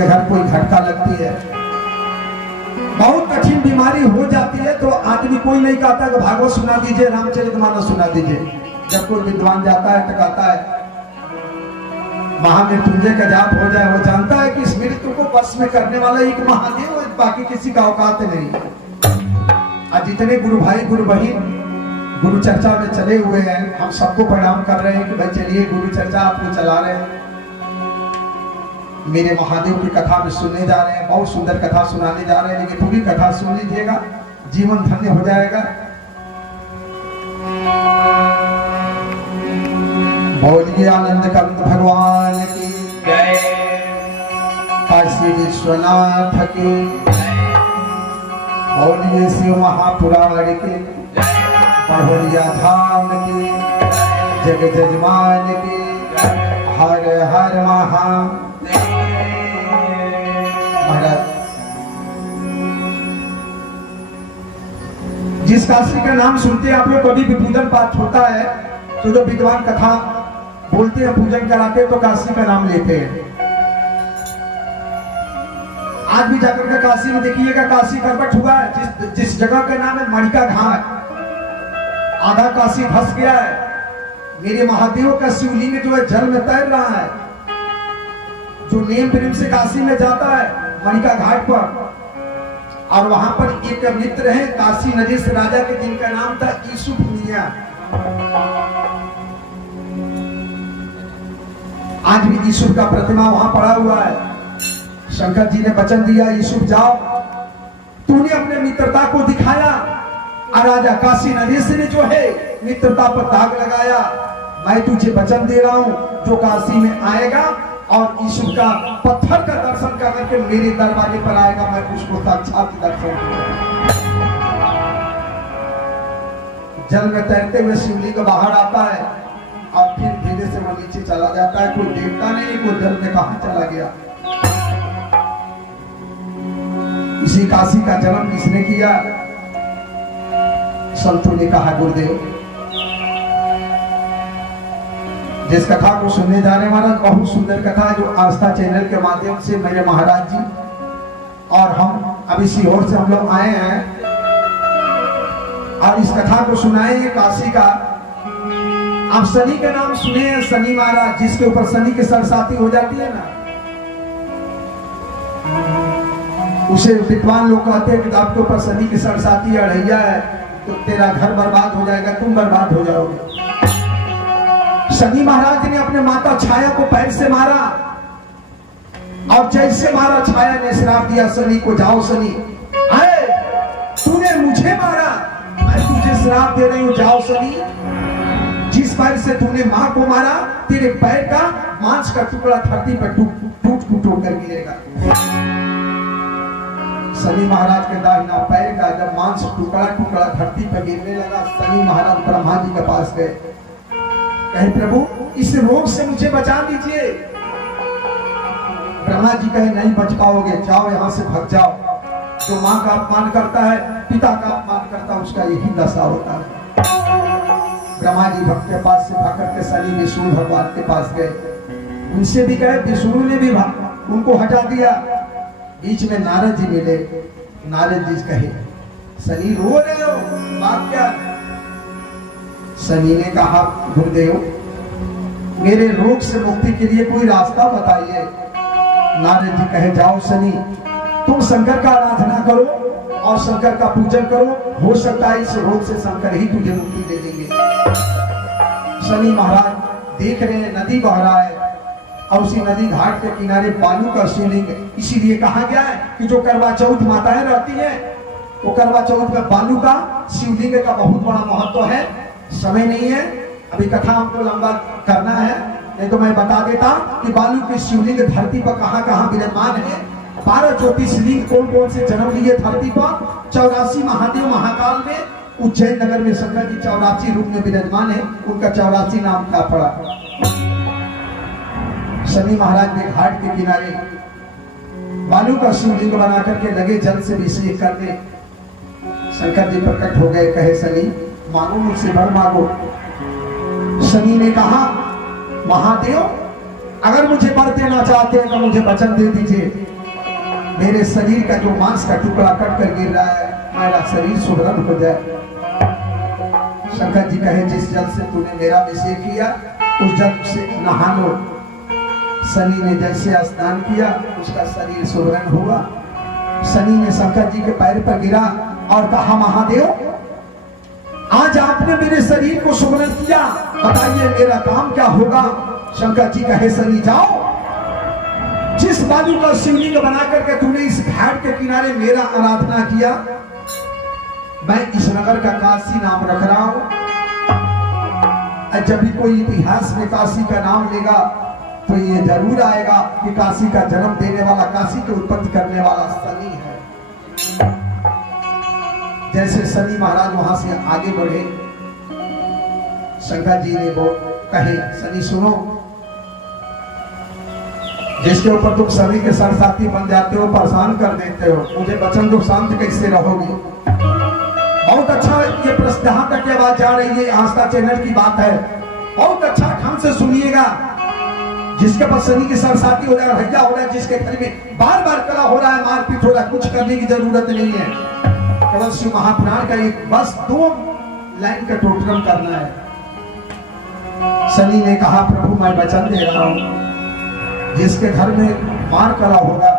घर कोई झटका लगती है, बहुत कठिन बीमारी हो जाती है तो आदमी कोई नहीं कहता कि भागवत सुना दीजिए, रामचरितमानस सुना दीजिए। जब कोई विद्वान जाता है तो कहता है महामृत्युंजय का जाप हो जाए। वो जानता है कि इस मृत्यु को वश में करने वाला एक महादेव है, बाकी किसी का औकात नहीं। आज जितने गुरु भाई गुरु बहन गुरु चर्चा में चले हुए हैं, हम सबको प्रणाम कर रहे हैं कि भाई चलिए गुरु चर्चा आप लोग चला रहे हैं, मेरे महादेव की कथा में सुनने जा रहे हैं। बहुत सुंदर कथा सुनाने जा रहे हैं, लेकिन पूरी कथा सुन लीजिएगा, जीवन धन्य हो जाएगा। बोलिए आनंद कंद भगवान की जय, काशी विश्वनाथ की बोलिए, शिव महापुराण की पढ़ोलिया धाम की जग जजमान की हर हर महा। जिस काशी का नाम सुनते हैं आप लोग, कभी भी पूजन पाठ होता है तो जो विद्वान कथा बोलते हैं, पूजन कराते हैं तो काशी का नाम लेते हैं। आज भी जाकर के काशी में देखिएगा, काशी करवट हुआ है। जिस जगह का नाम है मणिका घाट, आधा काशी धस गया है। मेरे महादेव का शिवलिंग जो है जल में तैर रहा है। जो नेम प्रेम से काशी में जाता है मणिका घाट पर, और वहां पर एक मित्र है काशी नरेश राजा के, जिनका नाम था यूसुफ मियां। आज भी यूसुफ का प्रतिमा वहां पड़ा हुआ है। शंकर जी ने वचन दिया, यूसुफ जाओ, तूने अपने मित्रता को दिखाया और राजा काशी नरेश ने जो है मित्रता पर दाग लगाया। मैं तुझे वचन दे रहा हूं, जो काशी में आएगा और यूसुफ का पत्थर का दर्शन करके मेरे दरवाजे पर आएगा, मैं उसको साक्षात दर्शन दूंगा। जल में तैरते हुए शिवलिंग बाहर आता है और फिर धीरे से वो नीचे चला जाता है। कोई देखता नहीं वो जल में कहां चला गया। इसी काशी का जन्म किसने किया? संतों ने कहा गुरुदेव। जिस कथा को सुनने जाने वाला बहुत सुंदर कथा, जो आस्था चैनल के माध्यम से मेरे महाराज जी और हम अभी सीहोर से हम लोग आए हैं और इस कथा को सुनाए हैं काशी का। आप शनि का नाम सुने हैं, शनि महाराज, जिसके ऊपर शनि की सरसाती हो जाती है ना, उसे विद्वान लोग कहते हैं कि आपके ऊपर शनि की सरसाती अड़ैया है तो तेरा घर बर्बाद हो जाएगा, तुम बर्बाद हो जाओगे। शनि महाराज ने अपने माता छाया को पैर से मारा और जैसे मारा, छाया ने श्राप दिया शनि को, जाओ शनि, तूने मुझे मारा, मैं तुझे श्राप दे रही हूं, जाओ शनि, जिस पैर से तूने मां को मारा तेरे पैर का मांस का टुकड़ा धरती पर टूट कर गिरेगा। शनि महाराज के दाहिना पैर का जब मांस टुकड़ा धरती पर गिरने लगा, शनि महाराज ब्रह्मा जी के पास गए, कहे प्रभु इस रोग से मुझे बचा दीजिए। ब्रह्मा जी कहे नहीं बच पाओगे, जाओ यहां से भग जाओ। जो मां का अपमान करता है, पिता का अपमान करता है, उसका यही दशा होता है। ब्रह्मा जी भक्त के पास से भाग करके शनि विष्णु भगवान के पास गए, उनसे भी कहे, विष्णु ने भी उनको हटा दिया। बीच में नारद जी मिले, नारद जी कहे शनि रो रहे हो, बात क्या? शनि ने कहा गुरुदेव मेरे रोग से मुक्ति के लिए कोई रास्ता बताइए। नारद जी कहे जाओ शनि, तुम शंकर का आराधना करो और शंकर का पूजन करो, हो सकता है इस रोग से शंकर ही तुझे मुक्ति दे देंगे। शनि महाराज देख रहे हैं नदी बह रहा है और उसी नदी घाट के किनारे बालू का शिवलिंग, इसीलिए कहा गया है कि जो करवा चौथ माताएं रहती हैं वो करवा चौथ में बालू का शिवलिंग का बहुत बड़ा महत्व है। समय नहीं है, अभी कथा हमको लंबा करना है, नहीं तो मैं बता देता कि बालू के शिवलिंग धरती पर कहां कहां विराजमान है। 12 ज्योतिर्लिंग कौन कौन से जन्म लिए धरती पर। 84 महादेव महाकाल में उज्जैन नगर में शंकर जी 84 रूप में विराजमान है, उनका 84 नाम का पड़ा। शनि महाराज ने घाट के किनारे बालू का शिवलिंग बना करके लगे जल से अभिषेक करने। शंकर जी प्रकट हो गए, कहे शनि मांगो मुझसे वर मांगो। शनि ने कहा महादेव अगर मुझे मर देना चाहते हैं तो मुझे वचन दे दीजिए, मेरे शरीर का जो मांस का टुकड़ा कट कर गिर रहा है, मेरा शरीर सुदृढ़ हो जाए। शंकर जी कहे, जिस जल से तूने मेरा अभिषेक किया उस जल से नहा लो। शनि ने जैसे स्नान किया उसका शरीर सुदृढ़ हुआ। शनि ने शंकर जी के पैर पर गिरा और कहा, महादेव आज आपने मेरे शरीर को सुदृढ़ किया, बताइए मेरा काम क्या होगा। शंकर जी कहे, शनि जाओ, जिस बाजू का शिवलिंग बना करके तूने इस घाट के किनारे मेरा आराधना किया, मैं इस नगर का काशी नाम रख रहा हूं। जब भी कोई इतिहास में काशी का नाम लेगा तो ये जरूर आएगा कि काशी का जन्म देने वाला, काशी की उत्पत्ति करने वाला शनि है। जैसे शनि महाराज वहां से आगे बढ़े, शंकर जी ने वो कहे, शनि सुनो, जिसके ऊपर तुम सभी के सरसाती बन जाते हो, परेशान कर देते हो, मुझे वचन दो, शांत कैसे रहोगे। बहुत अच्छा, ये प्रश्न जहां तक आवाज जा रही है, आस्था चैनल की बात है, बहुत अच्छा ढंग से सुनिएगा। जिसके पास शनि की सरसाती हो रहा है, हत्या हो रहा है, जिसके घर में बार बार कला हो रहा है, मारपीट हो रहा है, कुछ करने की जरूरत नहीं है, केवल शिव महापुराण का एक बस 2 लाइन का टोटल करना है। शनि ने कहा, प्रभु मैं वचन दे रहा हूं, जिसके घर में मार कला होगा,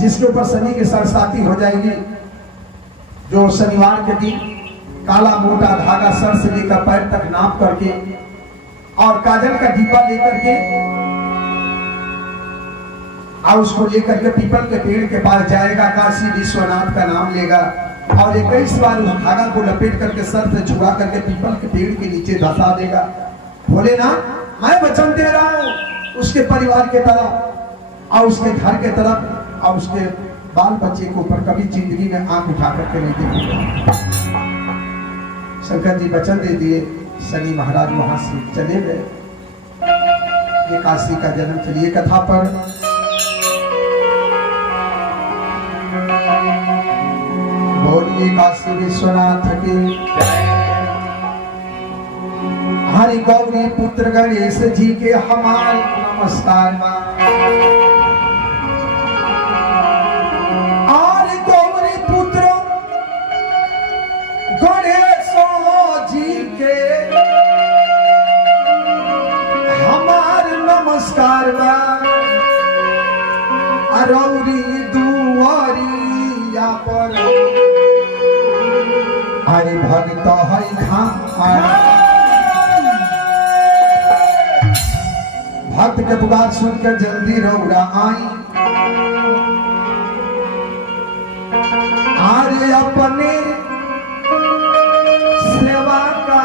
जिसके ऊपर शनि की सरसाती हो जाएगी, जो शनिवार के दिन काला मोटा धागा सर से लेकर पैर तक नाप करके और काजल का डिब्बा लेकर के और उसको लेकर के पीपल के पेड़ के पास जाएगा, काशी विश्वनाथ का नाम लेगा और 21 बार उस धागा को लपेट करके सर से छुआ करके पीपल के पेड़ के नीचे धसा देगा। भोलेनाथ मैं वचन दे रहा हूं, उसके परिवार के तरफ और उसके घर के तरफ और उसके बाल बच्चे के ऊपर कभी जिंदगी में आंख उठा करके नहीं देखेगा। शंकर जी वचन दे दिए, शनि महाराज वहां से चले गए। ये काशी का जन्म। चलिए कथा पर। बोलिए काशी विश्वनाथ के। हरि गौरी पुत्र गणेश जी के हमारे नमस्कार। हरि गौरी पुत्र गणेश जी के हमारे नमस्कार। अरौरी दुआरिया पर हरि भक्त हरि भक्त के पुकार सुनकर जल्दी रौरा आई। आर्य अपने सेवा का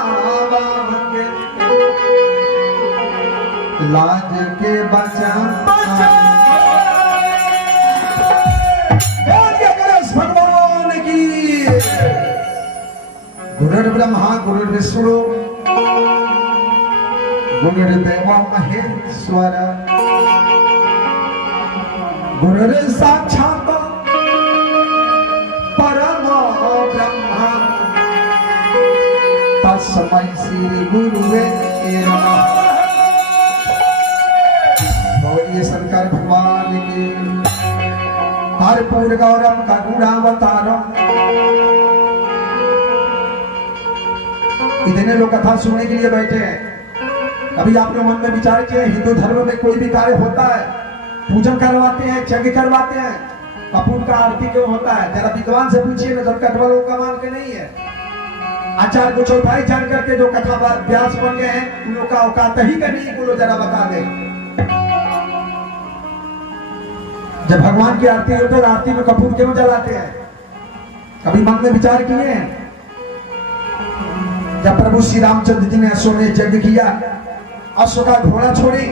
लाज के बचान भगवान की। गुरुर् ब्रह्मा गुरुर्विष्णु गुरुर्देव महेश्वर गुरुर् साक्षात् परम ब्रह्म तस्मै श्री गुरुवे नमः। बोलिए शंकर भगवान की। कर्पूर गौरम करुणावतारम। इतने लोग कथा सुनने के लिए बैठे हैं। कभी आपने मन में विचार किया हिंदू धर्म में कोई भी कार्य होता है, पूजन करवाते हैं, यज्ञ करवाते हैं, कपूर का आरती क्यों होता है? जरा विद्वान से पूछिए ना, सब कटवालों का मान के नहीं है। आचार्य को चौथाई जान करके जो कथा व्यास बन गए हैं, उन लोग का औकात ही का नहीं, बोलो जरा बता दे। जब भगवान की आरती होती है तो आरती में कपूर क्यों जलाते हैं? कभी मन में विचार किए हैं? जब प्रभु श्री रामचंद्र जी ने अश्व में यज्ञ किया, अश्व का घोड़ा छोड़ी,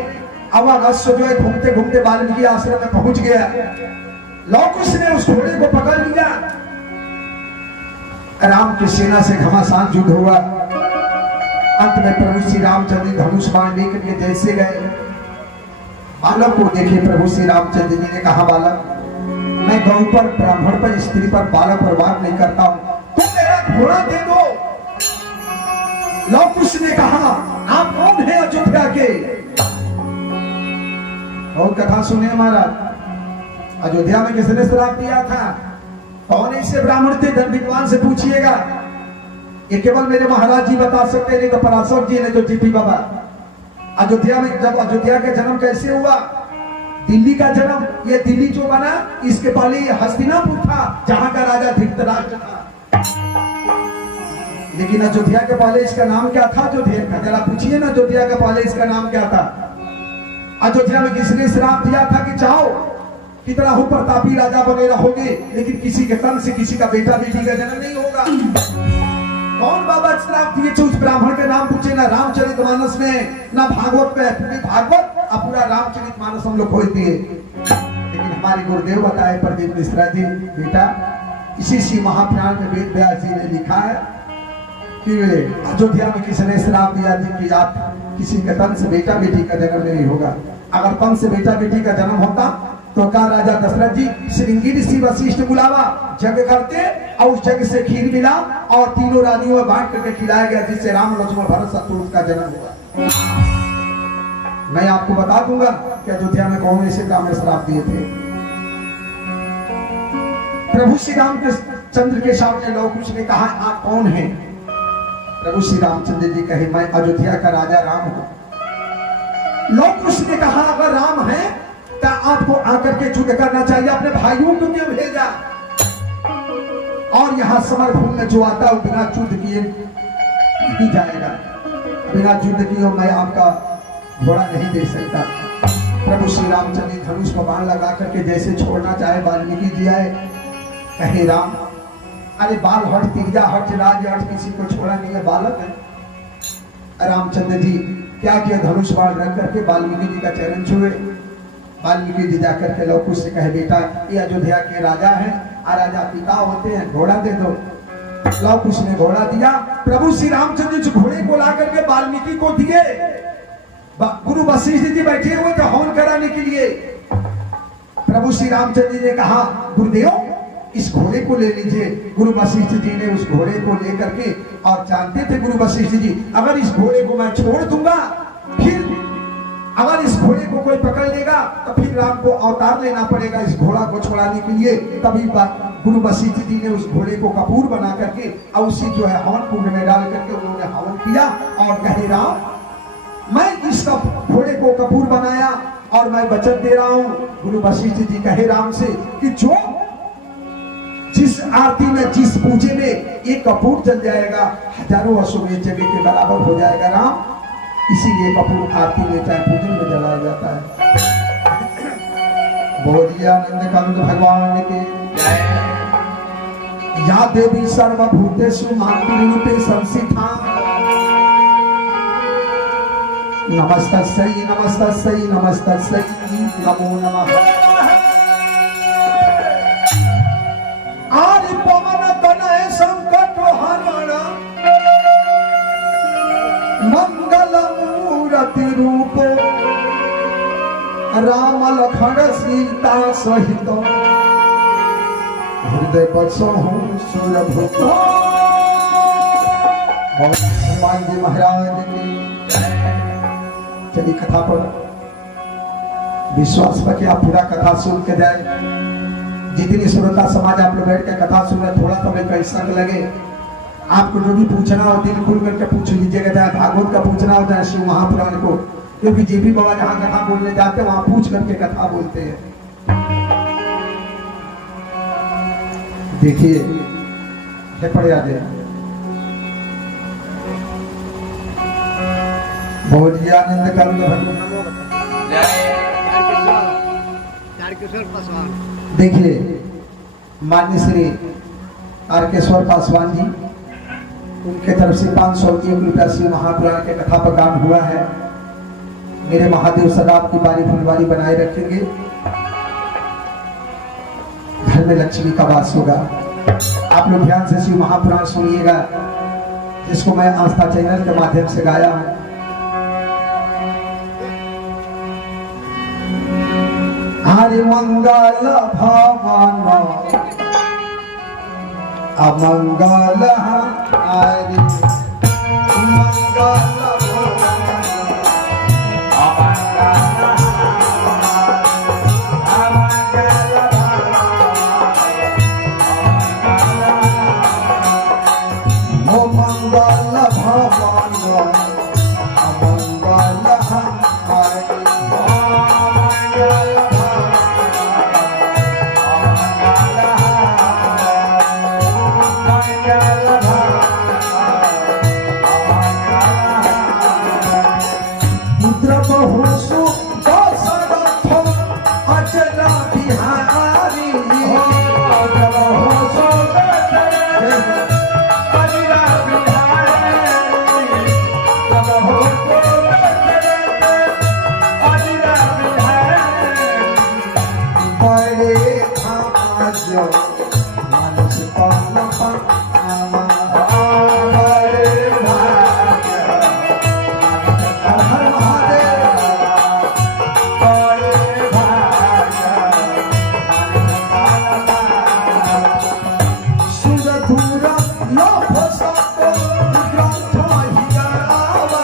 अब अश्व जो है घूमते घूमते वाल्मीकि आश्रम में पहुंच गया। लौकुश ने उस घोड़े को पकड़ लिया। राम की सेना से घमासान युद्ध हुआ। अंत में प्रभु श्री रामचंद्र धनुष बाण लेकर के जैसे गए, बालक को देखे प्रभु श्री रामचंद्र जी ने कहा, बालक मैं गौ पर, ब्राह्मण पर, स्त्री पर, बालक पर वार नहीं करता हूं, तुम मेरा घोड़ा दे दो। लौकुश ने कहा, आप कौन है अयोध्या के? बहुत कथा सुने महाराज। अयोध्या में किसने श्राप दिया था? कौन ऐसे ब्राह्मण थे? धन विद्वान से पूछिएगा। ये केवल मेरे महाराज जी बता सकते, नहीं तो पराशर जी, नहीं तो जीपी बाबा। अयोध्या में जब अयोध्या का जन्म कैसे हुआ? दिल्ली का जन्म, ये दिल्ली जो बना इसके पहले ये हस्तिनापुर था जहां का राजा धृतराष्ट्र था। लेकिन अयोध्या के पहले इसका नाम क्या था? अयोध्या का जरा पूछिए ना, अयोध्या के पहले इसका नाम क्या था? अयोध्या में किसने श्राप दिया था कि चाहो कितना हो प्रतापी राजा बने रहोगे, लेकिन किसी के तन से किसी का बेटा बेटी का जन्म नहीं होगा? कौन बाबा श्राप दिए? उस ब्राह्मण के नाम पूछे ना रामचरितमानस में, ना भागवत में। पूरी भागवत और पूरा रामचरितमानस हम लोग खोलते हैं। लेकिन हमारे गुरुदेव बताए प्रदीप मिश्रा जी, बेटा इसी महापुराण में वेद व्यास जी ने लिखा है कि अयोध्या में किसने श्राप दिया जी कि आप किसी के तन से बेटा बेटी का जन्म नहीं होगा। अगर तन से बेटा बेटी का जन्म होता तो का राजा दशरथ जी श्रृंगी ऋषि वशिष्ठ बुलावा, जग करते और उस जग से खीर मिला और तीनों रानियों में बांट करके खिलाया गया, जिससे राम लक्ष्मण भरत शत्रुघ्न का जन्म हुआ। मैं आपको बता दूंगा कि अयोध्या में कौन ऐसे ब्राह्मण श्राप दिए थे। प्रभु श्री राम चंद्र के सामने लव कुश ने कहा, आप कौन हैं? प्रभु श्री रामचंद्र जी कहे, मैं अयोध्या का राजा राम हूं। लव कुश ने कहा, अगर राम है तो आपको आकर के युद्ध करना चाहिए, अपने भाइयों को क्यों भेजा? और यहाँ समर भूमि में जो आता है बिना युद्ध किए नहीं जाएगा। बिना युद्ध किए मैं आपका घोड़ा नहीं दे सकता। प्रभु श्री रामचंद्र धनुष को बाण लगा करके जैसे छोड़ना चाहे, वाल्मीकि जी आए, कहे राम अरे बाल हट, तिरजा हट, राज हट, किसी को छोड़ा नहीं है, बालक है। रामचंद्र जी क्या किया? धनुष बाण रख करके वाल्मीकि जी का चरण छुए। वाल्मीकि जी जाकर के लव कुश से कहे, बेटा ये अयोध्या के राजा हैं, और राजा पिता होते हैं, घोड़ा दे दो। लव कुश ने घोड़ा दिया। प्रभु श्री रामचंद्र जी घोड़े को ला करके वाल्मीकि को दिए। गुरु वशिष्ठ जी बैठे हुए थे हवन कराने के लिए। प्रभु श्री रामचंद्र जी ने कहा, गुरुदेव इस घोड़े को ले लीजिए। गुरु वशिष्ठ जी ने उस घोड़े को लेकर के, और जानते थे गुरु वशिष्ठ जी अगर इस घोड़े को मैं छोड़ दूंगा, फिर अगर इस घोड़े को कोई पकड़ लेगा तो फिर राम को अवतार लेना पड़ेगा इस घोड़ा को छुड़ाने के लिए। तभी गुरु वशिष्ठ जी ने उस घोड़े को कपूर बना करके और उसी जो है हवन कुंड में डाल करके उन्होंने हवन किया और कहे, राम मैं इस घोड़े को कपूर बनाया और मैं वचन दे रहा हूँ। गुरु वशिष्ठ जी कहे राम से कि जो जिस आरती में, जिस पूजे में एक कपूर जल जाएगा, हजारों अश्वमेध यज्ञ के बराबर हो जाएगा राम। इसीलिए कपूर आरती में चाहे पूजन में जलाया जाता है। बोलिए आनंद कंद भगवान के या देवी सर्वभूतेषु मातृरूपे संस्थिता। नमस्तस्यै नमस्तस्यै नमस्तस्यै नमो नमः। आदि पवन तनय संकट हरण मंगल मूर्ति रूप राम लखन सीता सहित हृदय बसो सुरभूत। हनुमान जी महाराज की चलिए कथा पर विश्वास पर कि आप पूरा कथा सुन के जाए। जितनी श्रोता समाज आप लोग बैठ के कथा सुने, थोड़ा समय कैसा लगे, आपको जो भी पूछना हो दिल खुल करके पूछ लीजिएगा। चाहे भागवत का पूछना हो, चाहे शिव महापुराण को, क्योंकि जीपी बाबा जहाँ कथा बोलने जाते हैं वहां पूछ करके कथा बोलते हैं। देखिए पड़े आज बोलिए आनंद कंद भगवान। देखिए मान्य श्री तारकेश्वर पासवान जी, उनके तरफ से 501 रुपया श्री महापुराण के कथा पर काम हुआ है। मेरे महादेव सदा आपकी बारी फुलवारी बनाए रखेंगे, घर में लक्ष्मी का वास होगा। आप लोग ध्यान से श्री महापुराण सुनिएगा, जिसको मैं आस्था चैनल के माध्यम से गाया हूं। हरि मंगल भवन अमंगल हरि मंगल भवन अमंगल देखा जो मानस पान पामा हरे भाग्य हर हर महादेव हरे भाग्य सुरधुर लोभ सत ग्रंथ हिगावा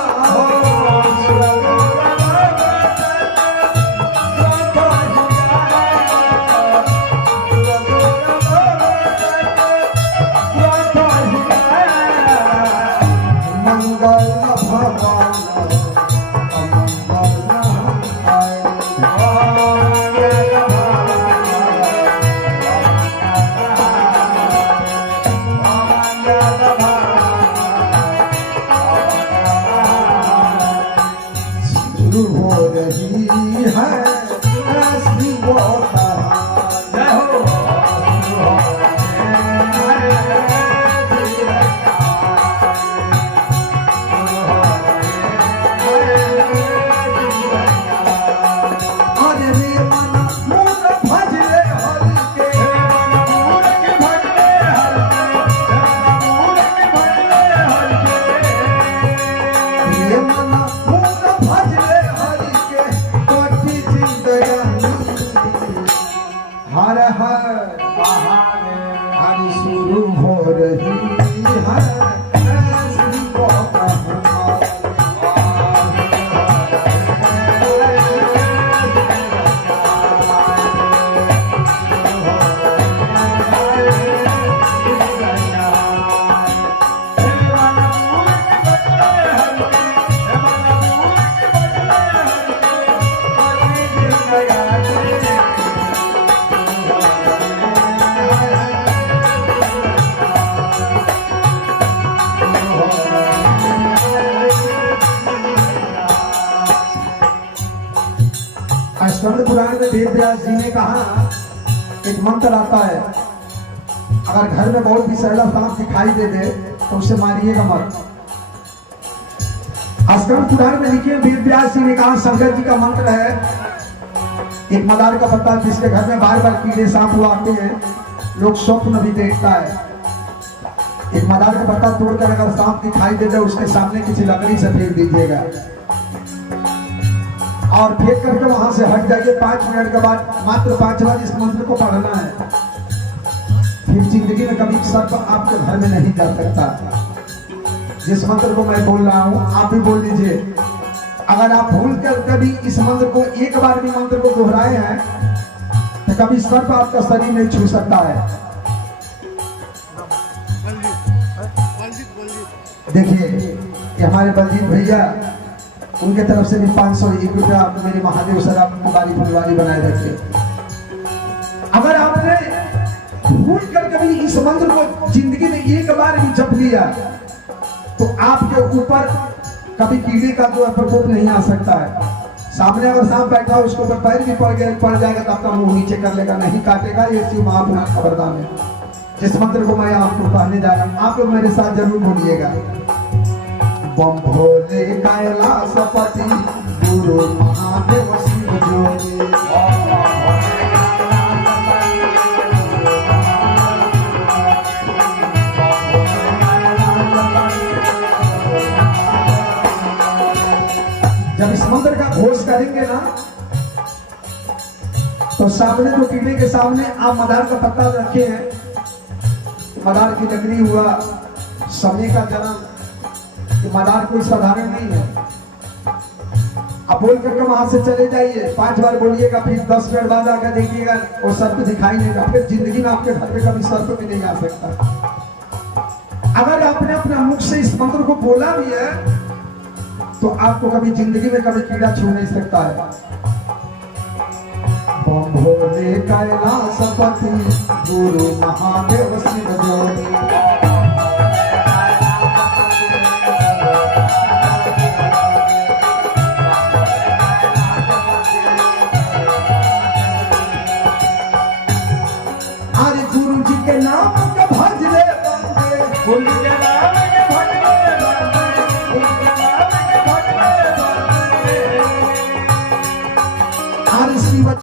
मंगल भगवान शुरू हो रही है ऐसी वो जय हो हरे रे मन मूल भजले हरि के रे मन मूल भजले हरि के कोटि जिंदगानी हर हर हरि शुरू हो रही है ऐसी वो स्कंद पुराण में वेद व्यास जी ने कहा एक मंत्र आता है, अगर घर में बहुत भी सैला सांप दिखाई दे दे तो उसे मारिएगा मत। स्कंद पुराण में लिखे वेद व्यास जी ने कहा शंकर जी का मंत्र है, एक मदार का पत्ता जिसके घर में बार बार कीड़े सांप हुआ आते हैं, लोग स्वप्न भी देखता है। एक मदार का पत्ता तोड़कर अगर सांप दिखाई दे दे उसके सामने किसी लकड़ी से फेंक दीजिएगा और फेंक करके वहां से हट जाइए। 5 मिनट के बाद मात्र 5 बार इस मंत्र को पढ़ना है, फिर जिंदगी में कभी सर्प आपके घर में नहीं जा सकता। जिस मंत्र को मैं बोल रहा हूं आप भी बोल लीजिए। अगर आप भूल कर कभी इस मंत्र को एक बार भी मंत्र को दोहराए हैं तो कभी सर्प आपका शरीर नहीं छू सकता है। देखिए ये हमारे बलजीत भैया, उनके तरफ से भी 501 रुपया आपको मेरे महादेव सर आपको गाड़ी फुलवारी बनाए रखे। अगर आपने भूल कर कभी इस मंत्र को जिंदगी में एक बार भी जप लिया तो आपके ऊपर कभी कीड़े का जो प्रकोप नहीं आ सकता है। सामने अगर सांप बैठा हो उसके ऊपर पैर भी पड़ जाएगा तो आपका मुंह नीचे कर लेगा, नहीं काटेगा। ये शिव महापुराण खबरदार है। जिस मंत्र को मैं आपको कहने जा रहा हूँ आप लोग मेरे साथ जरूर बोलिएगा। बम भोले कैलाशपति गुरु महादेव शिव जोगी, जब इस मंत्र का घोष करेंगे ना तो सामने तो कीड़े के सामने आप मदार का पत्ता रखे हैं, मदार की लकड़ी हुआ, समय का जन्म, तो मदार कोई साधारण नहीं है। अब बोल करके वहां से चले जाइए, 5 बार बोलिएगा, फिर 10 मिनट बाद आकर देखिएगा वो सर्प दिखाई नहीं देगा। फिर जिंदगी में आपके घर में कभी सर्प भी नहीं आ सकता। अगर आपने अपने मुख से इस मंत्र को बोला भी है तो आपको कभी जिंदगी में कभी कीड़ा छू नहीं सकता है। बम भोले कैलाशपति गुरु महादेव शिव जोगी, अरे गुरु जी के नाम के भज ले बंदे,